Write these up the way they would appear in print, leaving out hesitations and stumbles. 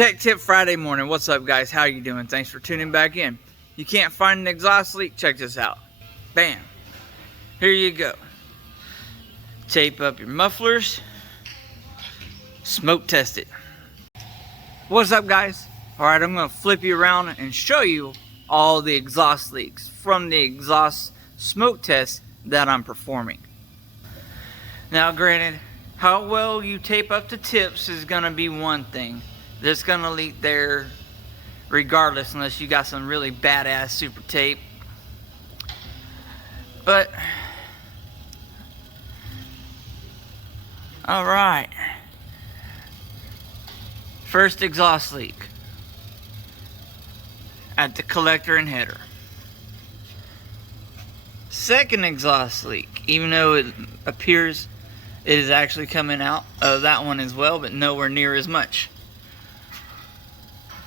Tech Tip Friday morning. What's up, guys? How you doing? Thanks for tuning back in. You can't find an exhaust leak? Check this out. Bam. Here you go. Tape up your mufflers. Smoke test it. What's up, guys? Alright, I'm going to flip you around and show you all the exhaust leaks from the exhaust smoke test that I'm performing. Now, granted, how well you tape up the tips is going to be one thing. There's going to leak there regardless, unless you got some really badass super tape. But alright, first exhaust leak at the collector and header. Second exhaust leak, even though it appears it is actually coming out of that one as well, but nowhere near as much.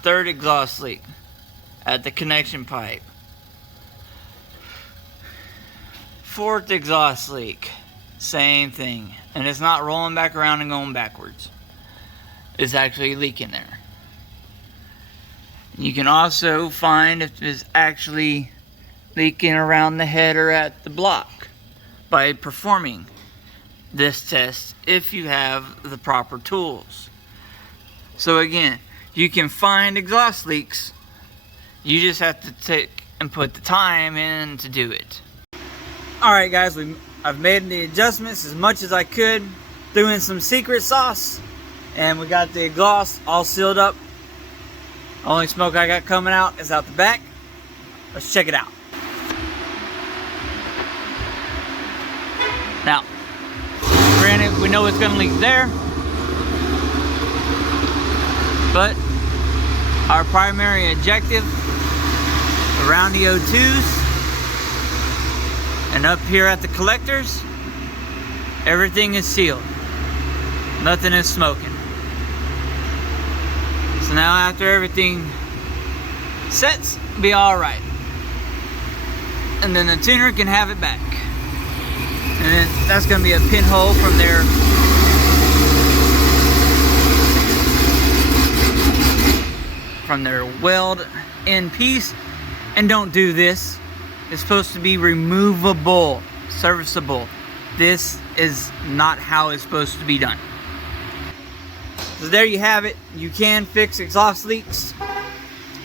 Third exhaust leak at the connection pipe. Fourth exhaust leak, same thing, and it's not rolling back around and going backwards. It's actually leaking there. You can also find if it's actually leaking around the header at the block by performing this test if you have the proper tools. So again, you can find exhaust leaks. You just have to take and put the time in to do it. Alright, guys, I've made the adjustments as much as I could. Threw in some secret sauce, and we got the exhaust all sealed up. Only smoke I got coming out is out the back. Let's check it out. Now, granted, we know it's going to leak there, but our primary objective around the O2s and up here at the collectors, everything is sealed. Nothing is smoking. So now after everything sets, it'll be alright. And then the tuner can have it back. And then that's going to be a pinhole from there. From their weld in piece. And don't do this. It's supposed to be removable, serviceable. This is not how it's supposed to be done. So there you have it. You can fix exhaust leaks,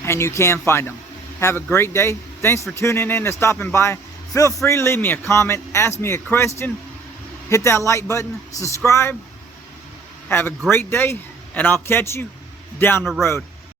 and you can find them. Have a great day. Thanks for tuning in and stopping by. Feel free to leave me a comment, ask me a question, hit that like button, subscribe. Have a great day, and I'll catch you down the road.